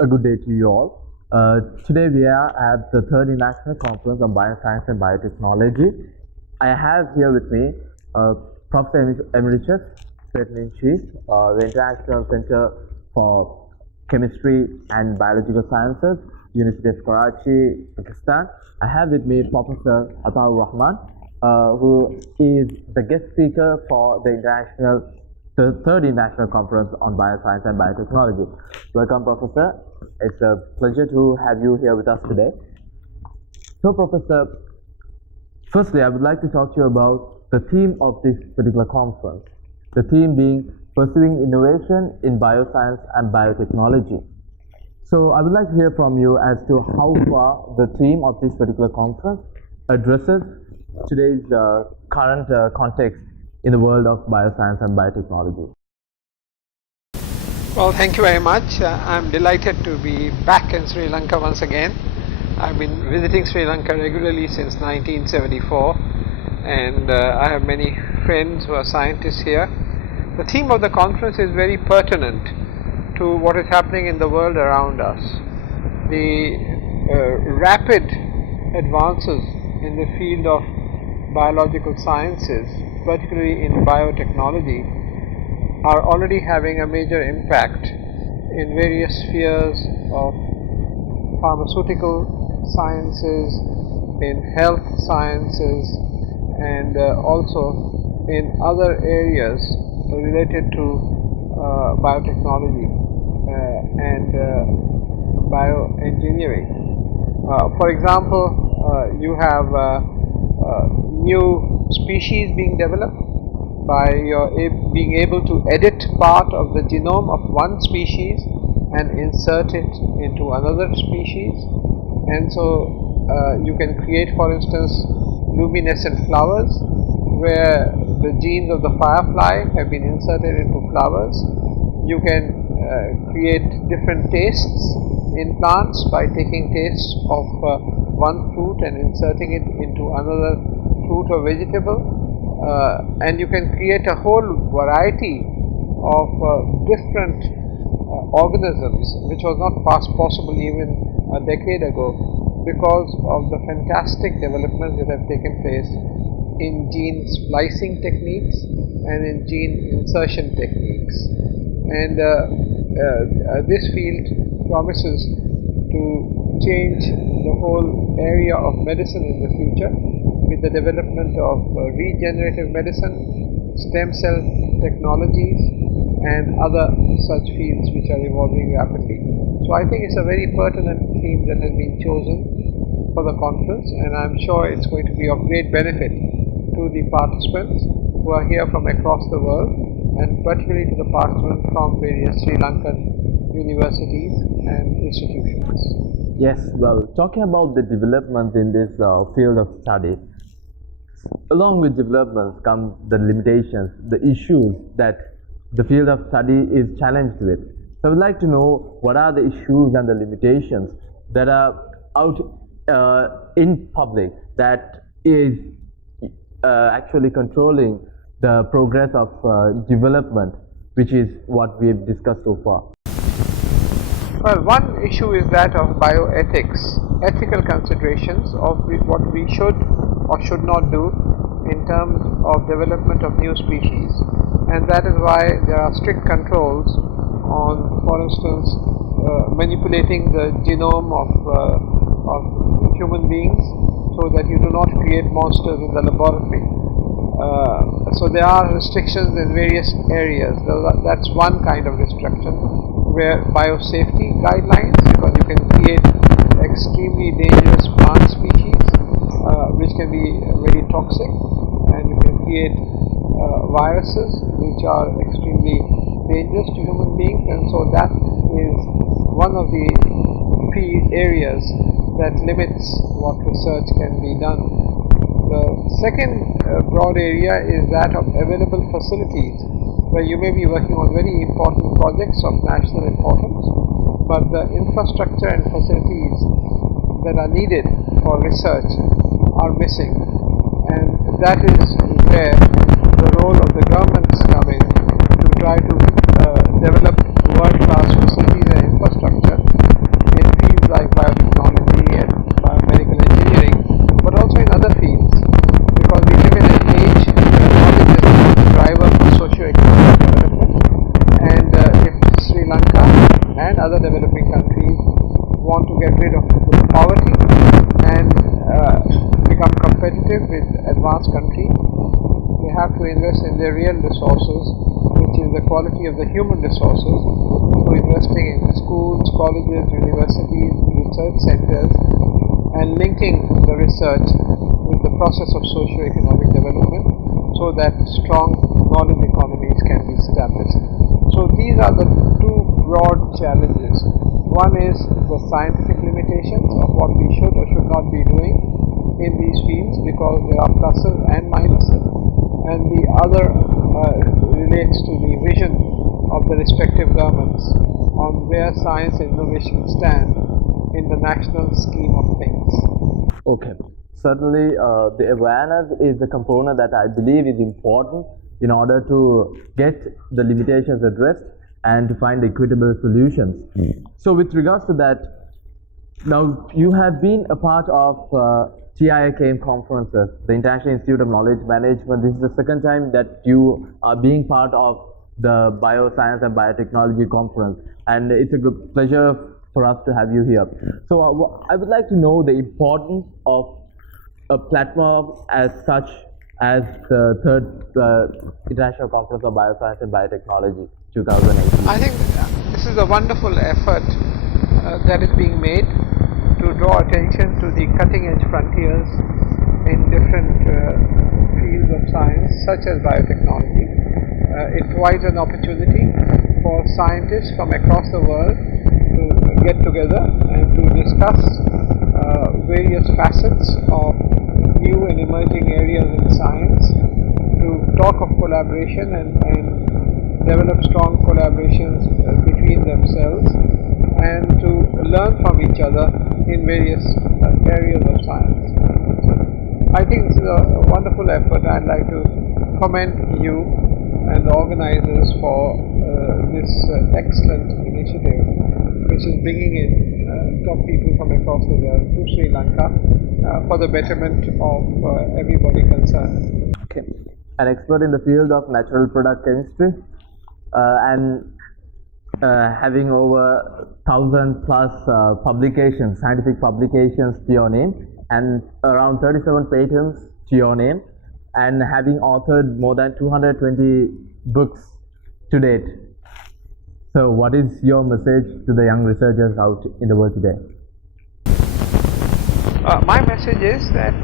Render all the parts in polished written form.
A good day to you all. Today we are at the third International Conference on Bioscience and Biotechnology. I have here with me Prof. Emeritus, Secretary-in-Chief, the International Center for Chemistry and Biological Sciences, University of Karachi, Pakistan. I have with me Professor Atta-Ur-Rahman, who is the guest speaker for the third International Conference on Bioscience and Biotechnology. Welcome, Professor. It's a pleasure to have you here with us today. So, Professor, firstly, I would like to talk to you about the theme of this particular conference. The theme being Pursuing Innovation in Bioscience and Biotechnology. So, I would like to hear from you as to how far the theme of this particular conference addresses today's current context in the world of bioscience and biotechnology. Well, thank you very much. I'm delighted to be back in Sri Lanka once again. I've been visiting Sri Lanka regularly since 1974, and I have many friends who are scientists here. The theme of the conference is very pertinent to what is happening in the world around us. The rapid advances in the field of biological sciences, particularly in biotechnology, are already having a major impact in various spheres of pharmaceutical sciences, in health sciences, and also in other areas related to biotechnology and bioengineering. For example, you have new species being developed by being able to edit part of the genome of one species and insert it into another species, and so you can create, for instance, luminescent flowers where the genes of the firefly have been inserted into flowers. You can create different tastes in plants by taking tastes of one fruit and inserting it into another fruit or vegetable, and you can create a whole variety of different organisms which was not possible even a decade ago because of the fantastic developments that have taken place in gene splicing techniques and in gene insertion techniques. And this field promises to change the whole area of medicine in the future with the development of regenerative medicine, stem cell technologies, and other such fields which are evolving rapidly. So I think it's a very pertinent theme that has been chosen for the conference, and I'm sure it's going to be of great benefit to the participants who are here from across the world, and particularly to the participants from various Sri Lankan universities and institutions. Yes, well, talking about the developments in this field of study, along with developments come the limitations, the issues that the field of study is challenged with. So I would like to know what are the issues and the limitations that are out in public that is actually controlling the progress of development, which is what we have discussed so far. Well, one issue is that of bioethics, ethical considerations of what we should or should not do in terms of development of new species, and that is why there are strict controls on, for instance, manipulating the genome of human beings so that you do not create monsters in the laboratory. So there are restrictions in various areas. That's one kind of restriction, where biosafety guidelines, because you can create extremely dangerous plant species which can be very toxic, and you can create viruses which are extremely dangerous to human beings, and so that is one of the areas that limits what research can be done. The second broad area is that of available facilities, where you may be working on very important projects of national importance, but the infrastructure and facilities that are needed for research are missing, and that is where the role of the governments come in to try to develop world-class facilities and infrastructure across countries. They have to invest in their real resources, which is the quality of the human resources, through investing in schools, colleges, universities, research centers, and linking the research with the process of socio-economic development so that strong knowledge economies can be established. So these are the two broad challenges. One is the scientific limitations of what we should or should not be doing in these fields, because there are pluses and minuses, and the other relates to the vision of the respective governments on where science and innovation stand in the national scheme of things. Okay, certainly the awareness is the component that I believe is important in order to get the limitations addressed and to find equitable solutions. So with regards to that, now you have been a part of TIIKM conferences, the International Institute of Knowledge Management. This is the second time that you are being part of the Bioscience and Biotechnology conference, and it's a good pleasure for us to have you here. So I would like to know the importance of a platform as such as the third International Conference of Bioscience and Biotechnology 2018. I think this is a wonderful effort that is being made to draw attention to the cutting edge frontiers in different fields of science such as biotechnology. It provides an opportunity for scientists from across the world to get together and to discuss various facets of new and emerging areas in science, to talk of collaboration and develop strong collaborations between themselves, and to learn from each other in various areas of science. So I think this is a wonderful effort. I'd like to commend you and the organizers for this excellent initiative, which is bringing in top people from across the world to Sri Lanka for the betterment of everybody concerned. Okay. An expert in the field of natural product chemistry and having over 1,000 plus publications, scientific publications to your name, and around 37 patents to your name, and having authored more than 220 books to date. So what is your message to the young researchers out in the world today? My message is that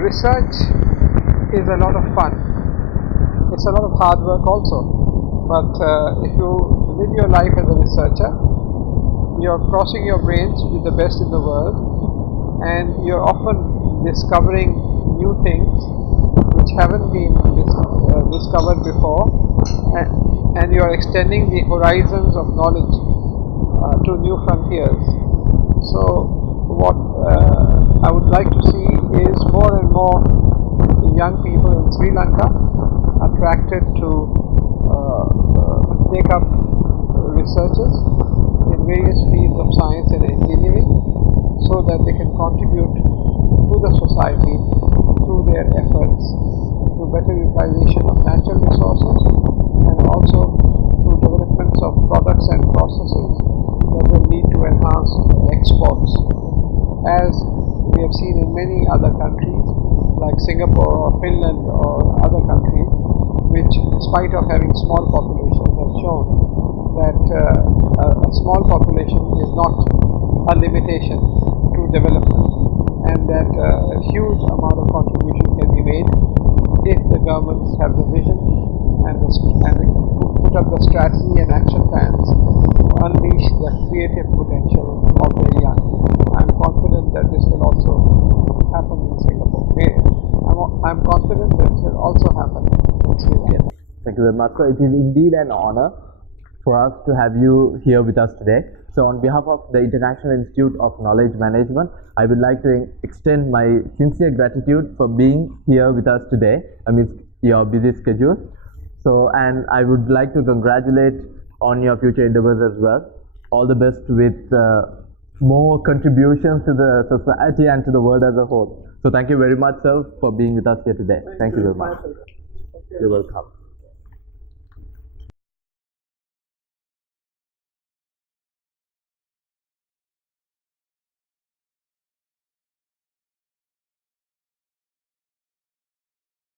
research is a lot of fun. It's a lot of hard work also. But if you live your life as a researcher, you're crossing your brains with the best in the world, and you're often discovering new things which haven't been discovered before, and you're extending the horizons of knowledge to new frontiers. So what I would like to see is more and more young people in Sri Lanka attracted to take up researches in various fields of science and engineering, so that they can contribute to the society through their efforts to better utilization of natural resources, and also through developments of products and processes that will lead to enhanced exports, as we have seen in many other countries like Singapore or Finland or other countries, which, in spite of having small populations, have shown that a small population is not a limitation to development, and that a huge amount of contribution can be made if the governments have the vision and put up the strategy and action plans to unleash the creative potential of the young. I'm confident that this will also happen in Singapore. I'm confident that this will also happen in Sri Lanka. Thank you very much. So it is indeed an honor for us to have you here with us today. So on behalf of the International Institute of Knowledge Management, I would like to extend my sincere gratitude for being here with us today amidst your busy schedule. So, and I would like to congratulate on your future endeavors as well. All the best with more contributions to the society and to the world as a whole. So thank you very much, sir, for being with us here today. Thank you very much. You're welcome.